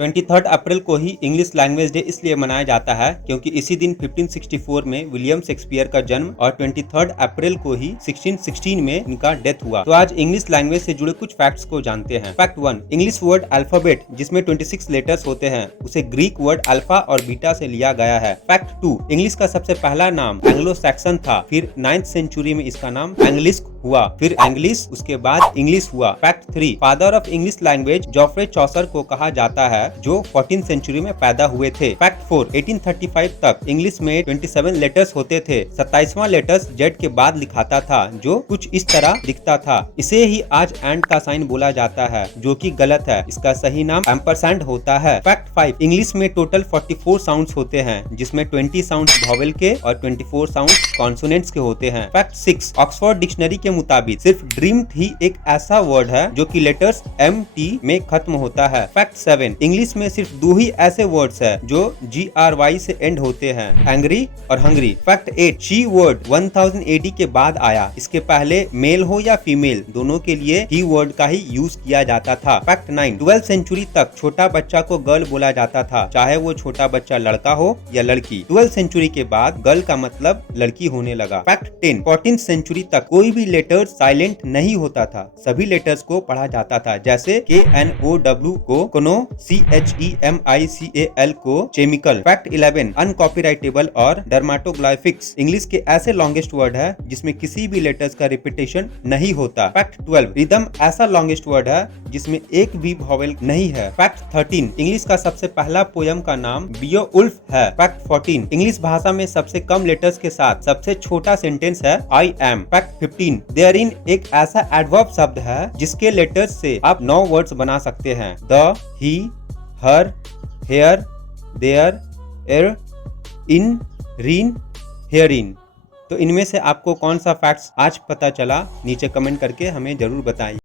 23 अप्रैल को ही English language day इसलिए मनाया जाता है क्योंकि इसी दिन 1564 में विलियम शेक्सपियर का जन्म और 23 अप्रैल को ही 1616 में इनका डेथ हुआ। तो आज इंग्लिश लैंग्वेज से जुड़े कुछ फैक्ट्स को जानते हैं। फैक्ट 1, इंग्लिश वर्ड अल्फाबेट जिसमें 26 लेटर्स होते हैं उसे ग्रीक वर्ड अल्फा और बीटा से लिया गया है। फैक्ट 2, इंग्लिश का सबसे पहला नाम एंग्लो सैक्सन था, फिर 9th सेंचुरी में इसका नाम एंग्लिस्क हुआ, फिर एंग्लिश, उसके बाद इंग्लिश हुआ। Fact 3, father of English language Geoffrey Chaucer को कहा जाता है जो 14th सेंचुरी में पैदा हुए थे। फैक्ट 4, 1835 तक इंग्लिश में 27 लेटर्स होते थे। 27वां लेटर्स जेड के बाद लिखाता था जो कुछ इस तरह दिखता था। इसे ही आज एंड का साइन बोला जाता है जो कि गलत है। इसका सही नाम एम्परसैंड होता है। फैक्ट 5, इंग्लिश में टोटल 44 साउंड्स होते हैं जिसमें 20 साउंड्स वॉवेल के और 24 साउंड्स कॉन्सोनेंट्स के होते हैं। फैक्ट 6, ऑक्सफोर्ड डिक्शनरी के मुताबिक सिर्फ ड्रीम्ड ही एक ऐसा वर्ड है जो कि लेटर्स MT में खत्म होता है। फैक्ट 7, इंग्लिश में सिर्फ 2 ही ऐसे वर्ड्स है जो GRY से एंड होते हैं, एंग्री और hungry. Fact 8, she word 1000 AD के बाद आया। इसके पहले मेल हो या फीमेल दोनों के लिए ही वर्ड का ही यूज किया जाता था। फैक्ट 9, 12th सेंचुरी तक छोटा बच्चा को गर्ल बोला जाता था, चाहे वो छोटा बच्चा लड़का हो या लड़की। 12th सेंचुरी के बाद गर्ल का मतलब लड़की होने लगा। फैक्ट 10, 14th सेंचुरी तक कोई भी लेटर साइलेंट नहीं होता था, सभी लेटर्स को पढ़ा जाता था, जैसे KNOW को कोनो, CHEMICAL को चेमिकल। फैक्ट 11, अनकॉपीराइटेबल और डर्माटोग्लाइफिक्स इंग्लिश के ऐसे लॉन्गेस्ट वर्ड है जिसमें किसी भी लेटर्स का रिपीटेशन नहीं होता। फैक्ट 12, रिदम ऐसा लॉन्गेस्ट वर्ड है जिसमें एक भी वॉवेल नहीं है। फैक्ट 13, इंग्लिश का सबसे पहला पोयम का नाम बियोउल्फ है। फैक्ट 14, इंग्लिश भाषा में सबसे कम लेटर्स के साथ सबसे छोटा सेंटेंस है आई एम। फैक्ट 15, देयरइन एक ऐसा एडवर्ब शब्द है जिसके लेटर्स से आप 9 वर्ड्स बना सकते हैं, the, he, her, hair, there, air, in, reign, हेयरिन। तो इनमें से आपको कौन सा फैक्ट्स आज पता चला नीचे कमेंट करके हमें जरूर बताइए।